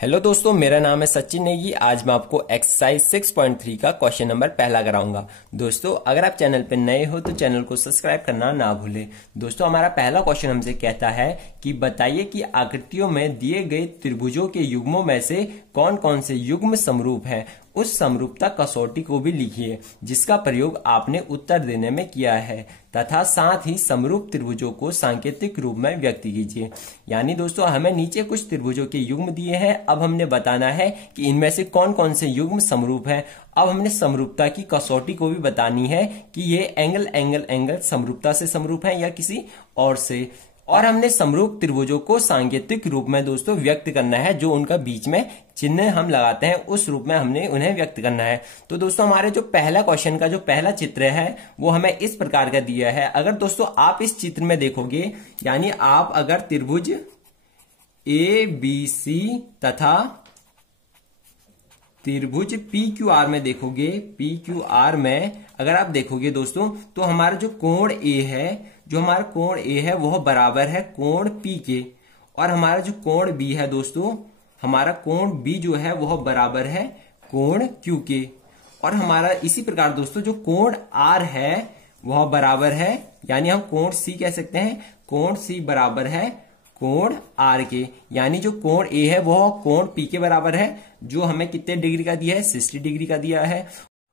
Hello दोस्तों, मेरा नाम है सचिन नेगी। आज मैं आपको एक्सरसाइज 6.3 का क्वेश्चन नंबर पहला कराऊंगा। दोस्तों, अगर आप चैनल पर नए हो तो चैनल को सब्सक्राइब करना ना भूलें। दोस्तों, हमारा पहला क्वेश्चन हमसे कहता है कि बताइए कि आकृतियों में दिए गए त्रिभुजों के युग्मों में से कौन कौन से युग्म समरूप हैं। उस समरूपता कसौटी को भी लिखिए जिसका प्रयोग आपने उत्तर देने में किया है, तथा साथ ही समरूप त्रिभुजों को सांकेतिक रूप में व्यक्त कीजिए। यानी दोस्तों, हमें नीचे कुछ त्रिभुजों के युग्म दिए हैं। अब हमने बताना है कि इनमें से कौन कौन से युग्म समरूप हैं। अब हमने समरूपता की कसौटी को भी बतानी है कि ये एंगल समरूपता से समरूप है या किसी और से। और हमने समरूप त्रिभुजों को सांकेतिक रूप में दोस्तों व्यक्त करना है, जो उनका बीच में चिन्ह हम लगाते हैं उस रूप में हमने उन्हें व्यक्त करना है। तो दोस्तों, हमारे जो पहला क्वेश्चन का जो पहला चित्र है वो हमें इस प्रकार का दिया है। अगर दोस्तों आप इस चित्र में देखोगे, यानी आप अगर त्रिभुज ए बी सी तथा त्रिभुज पी क्यू आर में देखोगे, पी क्यू आर में अगर आप देखोगे दोस्तों, तो हमारा जो कोण ए है, जो हमारा कोण ए है वह बराबर है कोण पी के, और हमारा जो कोण बी है दोस्तों, हमारा कोण बी जो है वह बराबर है कोण क्यू के। और हमारा इसी प्रकार दोस्तों जो कोण आर है वह बराबर है, यानी हम कोण सी कह सकते हैं, कोण सी बराबर है कोण आर के। यानी जो कोण ए है वह कोण पी के बराबर है, जो हमें कितने डिग्री का दिया है, 60 डिग्री का दिया है।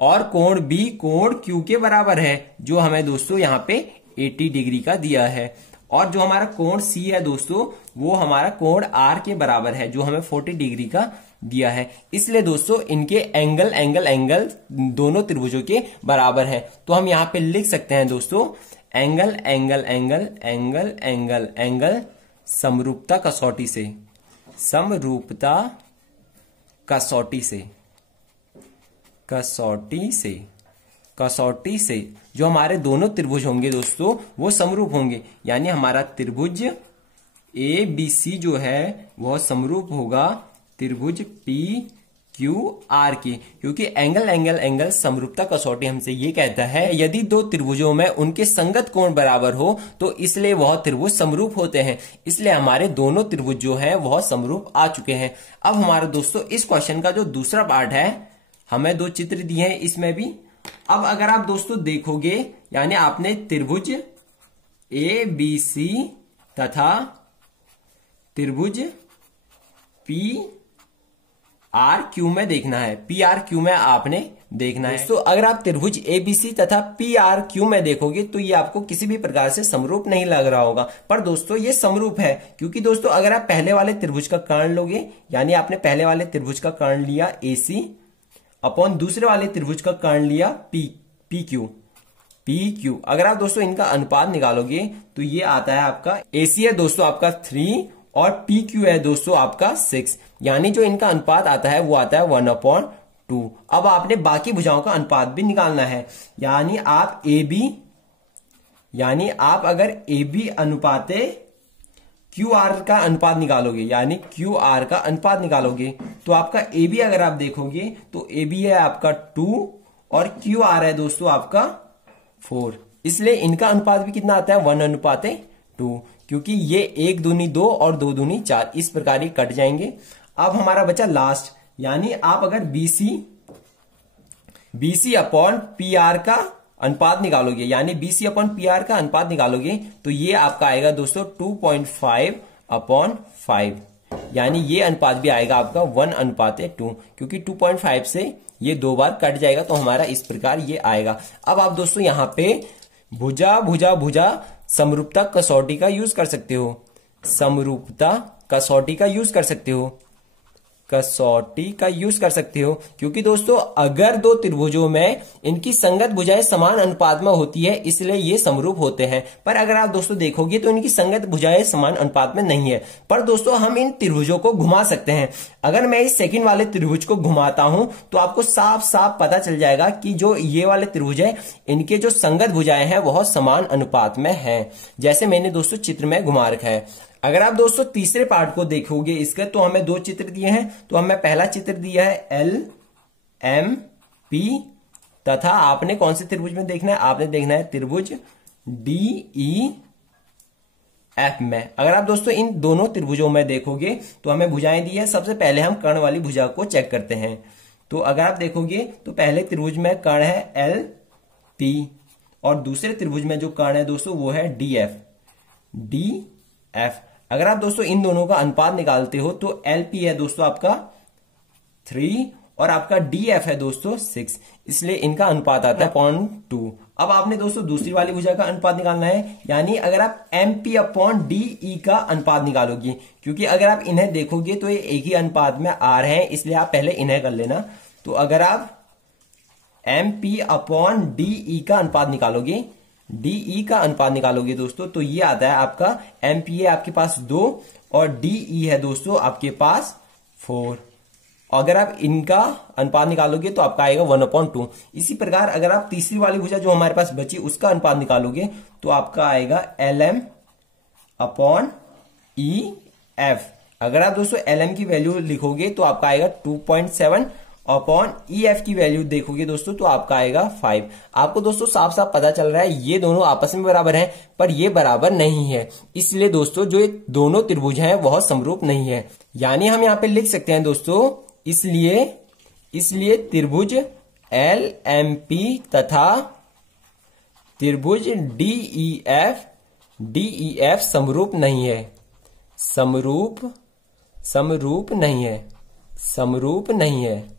और कोण बी कोण क्यू के बराबर है, जो हमें दोस्तों यहाँ पे 80 डिग्री का दिया है। और जो हमारा कोण सी है दोस्तों, वो हमारा कोण आर के बराबर है, जो हमें 40 डिग्री का दिया है। इसलिए दोस्तों इनके एंगल दोनों त्रिभुजों के बराबर है। तो हम यहाँ पे लिख सकते हैं दोस्तों एंगल समरूपता कसौटी से, समरूपता कसौटी से जो हमारे दोनों त्रिभुज होंगे दोस्तों वो समरूप होंगे। यानी हमारा त्रिभुज ए बी सी जो है वह समरूप होगा त्रिभुज पी क्यू आर के, क्योंकि एंगल समरूपता कसौटी हमसे ये कहता है यदि दो त्रिभुजों में उनके संगत कोण बराबर हो तो इसलिए वह त्रिभुज समरूप होते हैं। इसलिए हमारे दोनों त्रिभुज जो है वह समरूप आ चुके हैं। अब हमारा दोस्तों इस क्वेश्चन का जो दूसरा पार्ट है, हमें दो चित्र दिए हैं इसमें भी। अब अगर आप दोस्तों देखोगे, यानी आपने त्रिभुज ए बी सी तथा त्रिभुज पी आर क्यू में देखना है, पी आर क्यू में आपने देखना है। तो अगर आप त्रिभुज ए बी सी तथा पी आर क्यू में देखोगे तो ये आपको किसी भी प्रकार से समरूप नहीं लग रहा होगा, पर दोस्तों ये समरूप है। क्योंकि दोस्तों अगर आप पहले वाले त्रिभुज का कर्ण लोगे, यानी आपने पहले वाले त्रिभुज का कर्ण लिया ए सी अपॉन दूसरे वाले त्रिभुज का कर्ण लिया पी क्यू, अगर आप दोस्तों इनका अनुपात निकालोगे तो ये आता है आपका एसी है दोस्तों आपका 3 और पी क्यू है दोस्तों आपका 6। यानी जो इनका अनुपात आता है वो आता है 1/2। अब आपने बाकी भुजाओं का अनुपात भी निकालना है। यानी आप अगर ए बी अनुपाते क्यू आर का अनुपात निकालोगे, यानी क्यू आर का अनुपात निकालोगे, तो आपका ए बी अगर आप देखोगे तो ए बी है आपका 2 और क्यू आर है दोस्तों आपका 4। इसलिए इनका अनुपात भी कितना आता है 1/2, क्योंकि ये 1 दूनी 2 और 2 दूनी 4, इस प्रकार ही कट जाएंगे। अब हमारा बचा लास्ट, यानी आप अगर बीसी अपॉन पी आर का अनुपात निकालोगे, यानी बीसी अपॉन पी आर का अनुपात निकालोगे तो ये आपका आएगा दोस्तों 2.5/5, यानी ये अनुपात भी आएगा आपका 1/2, क्योंकि 2.5 से ये 2 बार कट जाएगा तो हमारा इस प्रकार ये आएगा। अब आप दोस्तों यहां पे भुजा समरूपता कसौटी का यूज कर सकते हो, समरूपता कसौटी का यूज कर सकते हो, क्योंकि दोस्तों अगर दो त्रिभुजों में इनकी संगत भुजाएं समान अनुपात में होती है इसलिए ये समरूप होते हैं। पर अगर आप दोस्तों देखोगे तो इनकी संगत भुजाएं समान अनुपात में नहीं है। पर दोस्तों हम इन त्रिभुजों को घुमा सकते हैं। अगर मैं इस सेकंड वाले त्रिभुज को घुमाता हूं तो आपको साफ साफ पता चल जाएगा कि जो ये वाले त्रिभुज है इनके जो संगत भुजाएं हैं वह समान अनुपात में है, जैसे मैंने दोस्तों चित्र में घुमा रखा है। अगर आप दोस्तों तीसरे पार्ट को देखोगे इसके, तो हमें दो चित्र दिए हैं। तो हमें पहला चित्र दिया है एल एम पी तथा आपने कौन से त्रिभुज में देखना है, आपने देखना है त्रिभुज डी ई एफ में। अगर आप दोस्तों इन दोनों त्रिभुजों में देखोगे तो हमें भुजाएं दी है। सबसे पहले हम कर्ण वाली भुजा को चेक करते हैं। तो अगर आप देखोगे तो पहले त्रिभुज में कर्ण है एल पी और दूसरे त्रिभुज में जो कर्ण है दोस्तों वो है डी एफ। डी एफ अगर आप दोस्तों इन दोनों का अनुपात निकालते हो तो एल पी है दोस्तों आपका 3 और आपका डी एफ है दोस्तों 6, इसलिए इनका अनुपात आता है 0.2। अब आपने दोस्तों दूसरी वाली भुजा का अनुपात निकालना है, यानी अगर आप M P upon D E का अनुपात निकालोगे, क्योंकि अगर आप इन्हें देखोगे तो ये एक ही अनुपात में आ रहे हैं, इसलिए आप पहले इन्हें कर लेना। तो अगर आप M P upon D E का अनुपात निकालोगे, डीई का अनुपात निकालोगे दोस्तों, तो ये आता है आपका एम पी है आपके पास 2 और डीई है दोस्तों आपके पास 4। अगर आप इनका अनुपात निकालोगे तो आपका आएगा 1/2। इसी प्रकार अगर आप तीसरी वाली भुजा जो हमारे पास बची उसका अनुपात निकालोगे तो आपका आएगा LM अपॉन EF। अगर आप दोस्तों LM की वैल्यू लिखोगे तो आपका आएगा 2.7 अपॉन EF की वैल्यू देखोगे दोस्तों तो आपका आएगा 5। आपको दोस्तों साफ साफ पता चल रहा है ये दोनों आपस में बराबर हैं, पर ये बराबर नहीं है, इसलिए दोस्तों जो ये दोनों त्रिभुज हैं वह समरूप नहीं है। यानी हम यहाँ पे लिख सकते हैं दोस्तों, इसलिए त्रिभुज LMP तथा त्रिभुज DEF समरूप नहीं है। समरूप नहीं है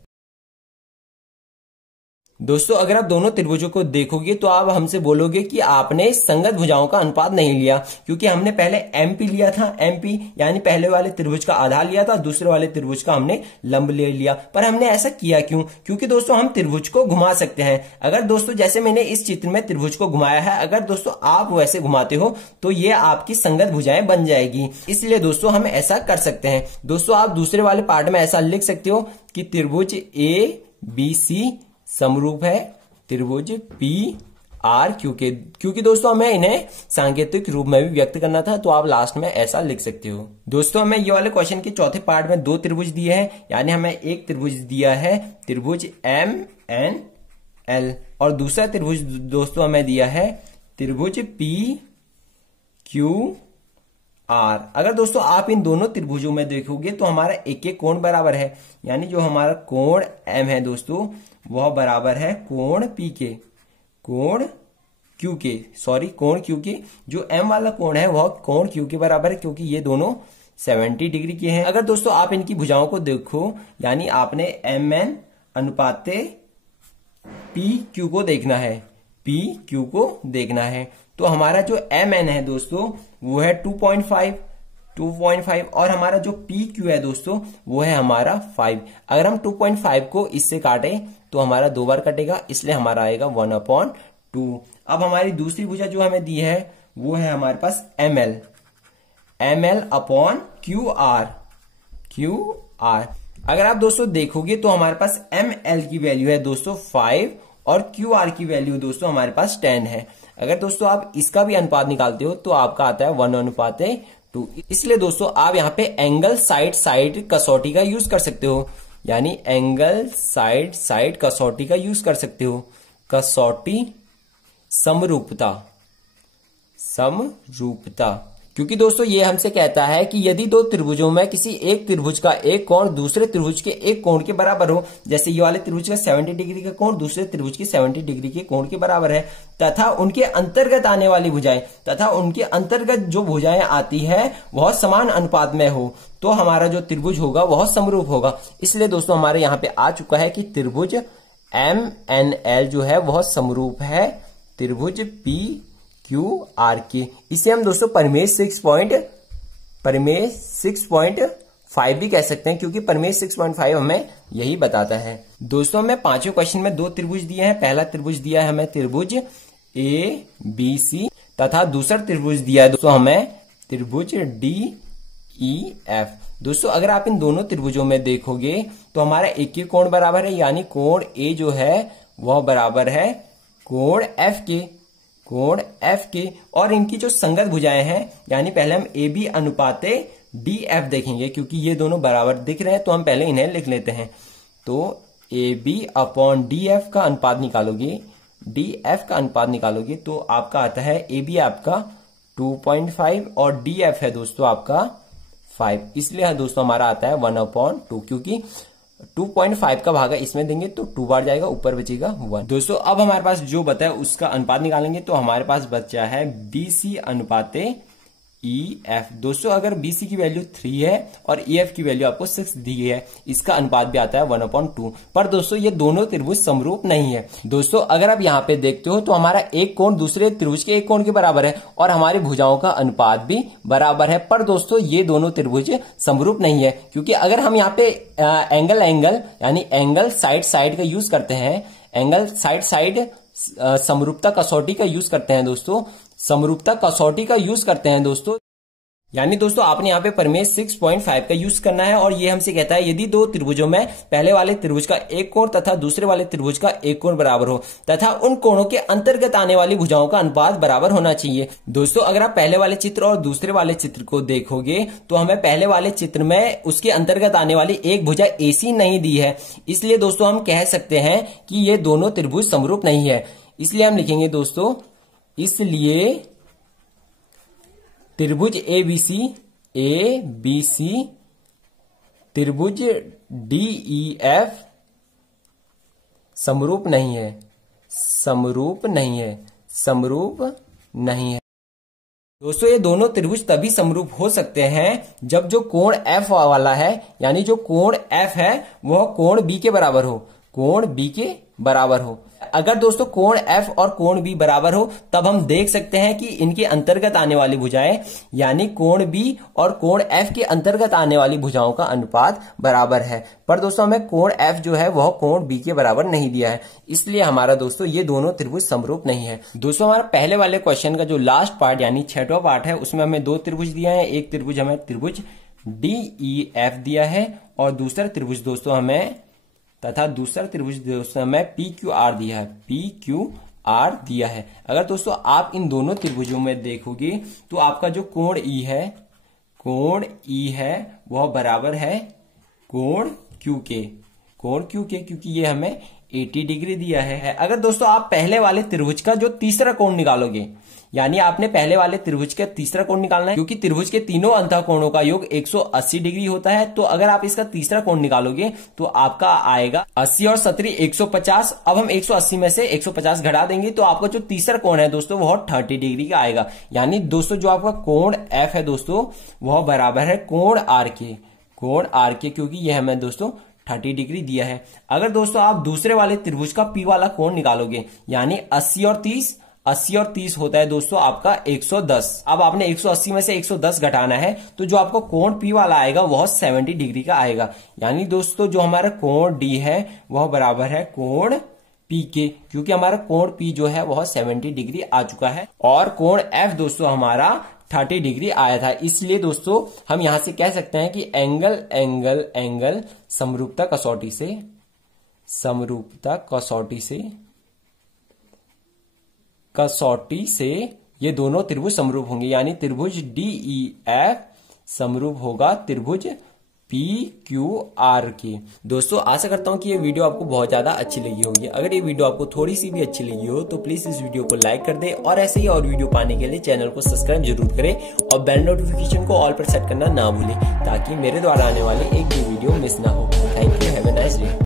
दोस्तों। अगर आप दोनों त्रिभुजों को देखोगे तो आप हमसे बोलोगे कि आपने संगत भुजाओं का अनुपात नहीं लिया, क्योंकि हमने पहले एमपी लिया था। एमपी यानी पहले वाले त्रिभुज का आधा लिया था, दूसरे वाले त्रिभुज का हमने लंब ले लिया। पर हमने ऐसा किया क्यों? क्योंकि दोस्तों हम त्रिभुज को घुमा सकते हैं। अगर दोस्तों जैसे मैंने इस चित्र में त्रिभुज को घुमाया है, अगर दोस्तों आप वैसे घुमाते हो तो ये आपकी संगत भुजाएं बन जाएगी, इसलिए दोस्तों हम ऐसा कर सकते हैं। दोस्तों आप दूसरे वाले पार्ट में ऐसा लिख सकते हो कि त्रिभुज ABC समरूप है त्रिभुज PR क्योंकि दोस्तों हमें इन्हें सांकेतिक रूप में भी व्यक्त करना था, तो आप लास्ट में ऐसा लिख सकते हो। दोस्तों हमें ये वाले क्वेश्चन के चौथे पार्ट में 2 त्रिभुज दिए हैं, यानी हमें एक त्रिभुज दिया है त्रिभुज MNL और दूसरा त्रिभुज दोस्तों हमें दिया है त्रिभुज PQR। अगर दोस्तों आप इन दोनों त्रिभुजों में देखोगे तो हमारा एक कोण बराबर है, यानी जो हमारा कोण M है दोस्तों वह बराबर है कोण P के, कोण Q के। जो M वाला कोण है वह कोण Q के बराबर है, क्योंकि ये दोनों 70 डिग्री के हैं। अगर दोस्तों आप इनकी भुजाओं को देखो, यानी आपने MN अनुपाते PQ को देखना है, तो हमारा जो MN है दोस्तों वो है 2.5 और हमारा जो PQ है दोस्तों वो है हमारा 5। अगर हम 2.5 को इससे काटें तो हमारा 2 बार कटेगा, इसलिए हमारा आएगा 1/2। अब हमारी दूसरी भुजा जो हमें दी है वो है हमारे पास ML अपॉन QR। अगर आप दोस्तों देखोगे तो हमारे पास ML की वैल्यू है दोस्तों 5 और QR की वैल्यू दोस्तों हमारे पास 10 है। अगर दोस्तों आप इसका भी अनुपात निकालते हो तो आपका आता है 1/2। इसलिए दोस्तों आप यहाँ पे एंगल साइड कसौटी का यूज कर सकते हो, यानी एंगल साइड कसौटी का यूज कर सकते हो। कसौटी समरूपता, क्योंकि दोस्तों ये हमसे कहता है कि यदि 2 त्रिभुजों में किसी एक त्रिभुज का एक कोण दूसरे त्रिभुज के एक कोण के बराबर हो, जैसे ये वाले त्रिभुज का 70 डिग्री का कोण दूसरे त्रिभुज के 70 डिग्री के कोण के बराबर है, तथा उनके अंतर्गत आने वाली भुजाएं तथा उनके अंतर्गत जो भुजाएं आती है वह समान अनुपात में हो, तो हमारा जो त्रिभुज होगा वह समरूप होगा। इसलिए दोस्तों हमारे यहाँ पे आ चुका है कि त्रिभुज MNL जो है वह समरूप है त्रिभुज PQR के। इसे हम दोस्तों परिमेय 6.5 भी कह सकते हैं, क्योंकि परिमेय 6.5 हमें यही बताता है। दोस्तों हमें 5वें क्वेश्चन में 2 त्रिभुज दिए हैं। पहला त्रिभुज दिया है हमें त्रिभुज ABC तथा दूसरा त्रिभुज दिया है दोस्तों हमें त्रिभुज DEF। दोस्तों अगर आप इन दोनों त्रिभुजों में देखोगे तो हमारा एक ही कोण बराबर है, यानी कोण A जो है वह बराबर है कोण F के और इनकी जो संगत भुजाएं हैं, यानी पहले हम AB अनुपाते DF देखेंगे, क्योंकि ये दोनों बराबर दिख रहे हैं तो हम पहले इन्हें लिख लेते हैं। तो AB अपॉन DF का अनुपात निकालोगे तो आपका आता है AB आपका 2.5 और डी एफ है दोस्तों आपका 5, इसलिए दोस्तों हमारा आता है 1/2, क्योंकि 2.5 का भागा इसमें देंगे तो 2 बार जाएगा, ऊपर बचेगा 1। दोस्तों अब हमारे पास जो बचा है उसका अनुपात निकालेंगे, तो हमारे पास बचा है BC अनुपाते EF। दोस्तों अगर BC की वैल्यू 3 है और EF की वैल्यू आपको 6 दी है, इसका अनुपात भी आता है 1/2। पर दोस्तों ये दोनों त्रिभुज समरूप नहीं है। दोस्तों अगर आप यहाँ पे देखते हो तो हमारा एक कोण दूसरे त्रिभुज के एक कोण के बराबर है और हमारी भुजाओं का अनुपात भी बराबर है। पर दोस्तों ये दोनों त्रिभुज समरूप नहीं है, क्योंकि अगर हम यहाँ पे एंगल यानी एंगल साइड का यूज करते हैं, एंगल साइड समरूपता कसौटी का यूज करते हैं दोस्तों, समरूपता कसौटी का यूज करते हैं दोस्तों, यानी दोस्तों आपने यहाँ पे प्रमेय 6.5 का यूज करना है और ये हमसे कहता है यदि दो त्रिभुजों में पहले वाले त्रिभुज का एक कोण तथा दूसरे वाले त्रिभुज का एक कोण बराबर हो तथा उन कोणों के अंतर्गत आने वाली भुजाओं का अनुपात बराबर होना चाहिए। दोस्तों अगर आप पहले वाले चित्र और दूसरे वाले चित्र को देखोगे तो हमें पहले वाले चित्र में उसके अंतर्गत आने वाली एक भुजा AC नहीं दी है, इसलिए दोस्तों हम कह सकते हैं कि ये दोनों त्रिभुज समरूप नहीं है। इसलिए हम लिखेंगे दोस्तों, इसलिए त्रिभुज ABC त्रिभुज DEF समरूप नहीं है, समरूप नहीं है। दोस्तों ये दोनों त्रिभुज तभी समरूप हो सकते हैं जब जो कोण F वाला है, यानी जो कोण F है वह कोण B के बराबर हो, कोण B के बराबर हो। अगर दोस्तों कोण F और कोण B बराबर हो तब हम देख सकते हैं कि इनके अंतर्गत आने वाली भुजाएं यानी कोण B और कोण F के अंतर्गत आने वाली भुजाओं का अनुपात बराबर है। पर दोस्तों हमें कोण F जो है वह कोण B के बराबर नहीं दिया है, इसलिए हमारा दोस्तों ये दोनों त्रिभुज समरूप नहीं है। दोस्तों हमारा पहले वाले क्वेश्चन का जो लास्ट पार्ट यानी 6वां पार्ट है उसमें हमें दो त्रिभुज दिया है, एक त्रिभुज हमें त्रिभुज DEF दिया है और दूसरा त्रिभुज दोस्तों हमें PQR दिया है, PQR दिया है। अगर दोस्तों आप इन दोनों त्रिभुजों में देखोगे तो आपका जो कोण E है वह बराबर है कोण Q के, क्योंकि ये हमें 80 डिग्री दिया है। अगर दोस्तों आप पहले वाले त्रिभुज का जो तीसरा कोण निकालोगे, यानी आपने पहले वाले त्रिभुज का तीसरा कोण निकालना है, क्योंकि त्रिभुज के तीनों अंतःकोणों का योग 180 डिग्री होता है, तो अगर आप इसका तीसरा कोण निकालोगे तो आपका आएगा 80 और 70 150। अब हम 180 में से 150 घटा देंगे तो आपका जो तीसरा कोण है दोस्तों वह 30 डिग्री का आएगा। यानी दोस्तों जो आपका कोण F है दोस्तों वह बराबर है कोण R के, क्योंकि यह हमें दोस्तों 30 डिग्री दिया है। अगर दोस्तों आप दूसरे वाले त्रिभुज का P वाला कोण निकालोगे, यानी 80 और 30 होता है दोस्तों आपका 110। अब आपने 180 में से 110 घटाना है तो जो आपको कोण P वाला आएगा वह 70 डिग्री का आएगा। यानी दोस्तों जो हमारा कोण D है वह बराबर है कोण P के, क्योंकि हमारा कोण P जो है वह 70 डिग्री आ चुका है और कोण F दोस्तों हमारा 30 डिग्री आया था। इसलिए दोस्तों हम यहां से कह सकते हैं कि एंगल समरूपता कसौटी से ये दोनों त्रिभुज समरूप होंगे, यानी त्रिभुज DEF समरूप होगा त्रिभुज PQR के। दोस्तों आशा करता हूं कि ये वीडियो आपको बहुत ज्यादा अच्छी लगी होगी। अगर ये वीडियो आपको थोड़ी सी भी अच्छी लगी हो तो प्लीज इस वीडियो को लाइक कर दें और ऐसे ही और वीडियो पाने के लिए चैनल को सब्सक्राइब जरूर करें और बेल नोटिफिकेशन को ऑल पर सेट करना ना भूलें ताकि मेरे द्वारा आने वाली एक भी वीडियो मिस ना हो। Thank you, have a nice day.